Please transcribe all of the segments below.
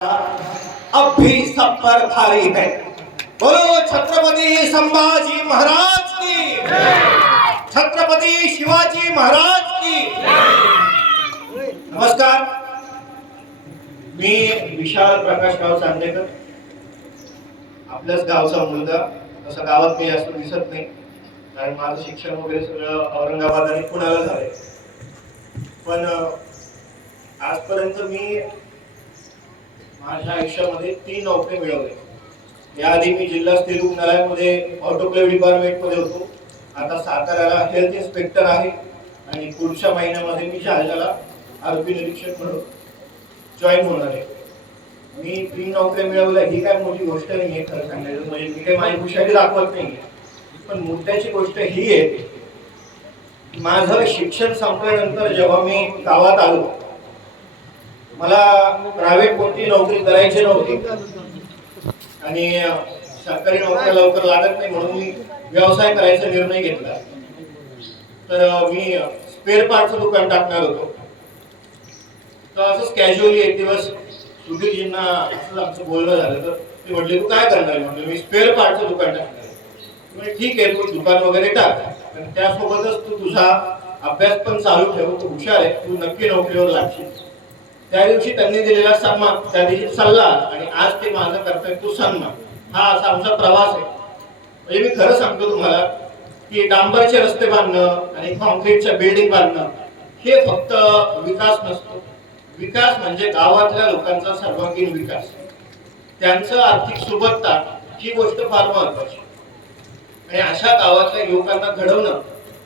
अब भी सब पर भारी है। बोलो छत्रपति संभाजी महाराज की। छत्रपति शिवाजी महाराज की। नमस्कार। मी विशाल प्रकाश गाव चांदेकर आपल्याच गावचा मुलगा तसं गावात मी असं दिसत नाही. कारण माझं शिक्षण वगैरे सगळं औरंगाबाद आणि पुण्याला झालंय. पण आजपर्यंत मी माझ्या आयुष्यामध्ये तीन नोकरी मिळवले. याआधी मी जिल्हा स्थिर रुग्णालयामध्ये ऑटोक्लेव डिपार्टमेंटमध्ये होतो. आता साताऱ्याला हेल्थ इन्स्पेक्टर आहे आणि पुढच्या महिन्यामध्ये मी जालन्याला आरोग्य निरीक्षक म्हणून जॉईन होणार आहे. मी तीन नोकऱ्या मिळवल्या ही काय मोठी गोष्ट नाही आहे खरं सांगायचं म्हणजे मी काही माझी हुशारी दाखवत नाही पण मुद्द्याची गोष्ट ही आहे माझं शिक्षण संपल्यानंतर जेव्हा मी गावात आलो मला प्रायव्हेट कोणती नोकरी करायची नव्हती. आणि सरकारी नोकऱ्या लवकर लागत नाही म्हणून मी व्यवसाय करायचा निर्णय घेतला. तर मी स्पेअर पार्टचं दुकान टाकणार होतो. तर असंच कॅज्युअली एक दिवस सुधीरजींना असं आमचं बोलणं झालं. तर ते म्हटले तू काय करणार आहे?" म्हटलं मी स्पेअर पार्टचं दुकान टाकणार म्हणजे ठीक आहे तू दुकान वगैरे टाक. पण त्यासोबतच तू तुझा अभ्यास पण चालू ठेव. तू हुशार आहे. तू नक्की नोकरीवर लागशील. त्या दिवशी त्यांनी दिलेला सन्मान त्या दिवशी सल्ला आणि आज ते माझं कर्तव्य तू सन्मान हा असा आमचा प्रवास आहे. म्हणजे मी खरं सांगतो तुम्हाला की डांबरचे रस्ते बांधणं आणि कॉन्क्रीटच्या बिल्डिंग बांधणं हे फक्त विकास नसतो. विकास म्हणजे गावातल्या लोकांचा सर्वांगीण विकास. त्यांचं आर्थिक सुबत्ता ही गोष्ट फार महत्वाची आणि अशा गावातल्या युवकांना घडवणं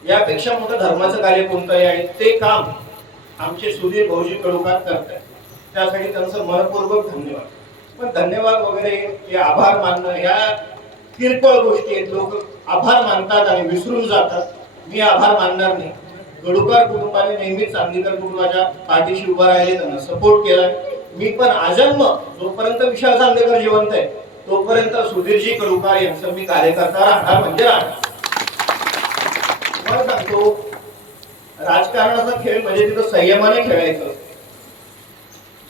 यापेक्षा मोठं धर्माचं कार्य कोणतं आहे आणि ते काम आमचे सुधीर भाऊजी कडुकार करतात त्यासाठी त्यांचं मनपूर्वक धन्यवाद. पण धन्यवाद वगैरे हे आभार मानणं ह्या किरकोळ गोष्टी आहेत. लोक आभार मानतात आणि विसरून जातात. मी आभार मानणार नाही. गडुकार कुटुंबाने नेहमीच चांदीकर कुटुंबाच्या पाठीशी उभा राहिले त्यांना सपोर्ट केला मी पण आजन्म जोपर्यंत विशाल चांदेकर जिवंत आहे तोपर्यंत सुधीरजी कडुकार यांचं मी कार्यकर्ता राहणार म्हणजे राहणार. सांगतो राजकारणाचा खेळ म्हणजे तिथं संयमाने खेळायचं.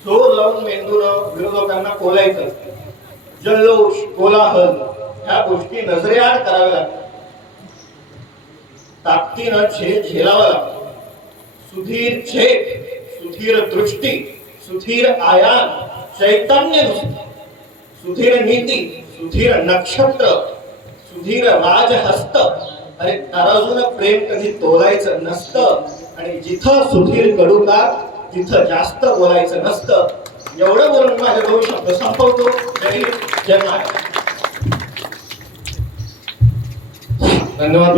जोर लावून मेंदून विरोधकांना कोलायचं. जल्लोष कोलाहल ह्या गोष्टी नजरेआड कराव्या लागतात. ताकदीनं छेद झेलावा लागतो. सुधीर छेद सुधीर दृष्टी सुधीर आयान चैतन्य सुधीर नीती सुधीर नक्षत्र सुधीर राजहस्त अरे तराजून प्रेम कधी तोलायचं नसतं. आणि जिथं सुधीर कडूकार तिथं जास्त बोलायचं नसतं. एवढं बोलून माझ्या दोन शब्द संपवतो. जय जय महाराज धन्यवाद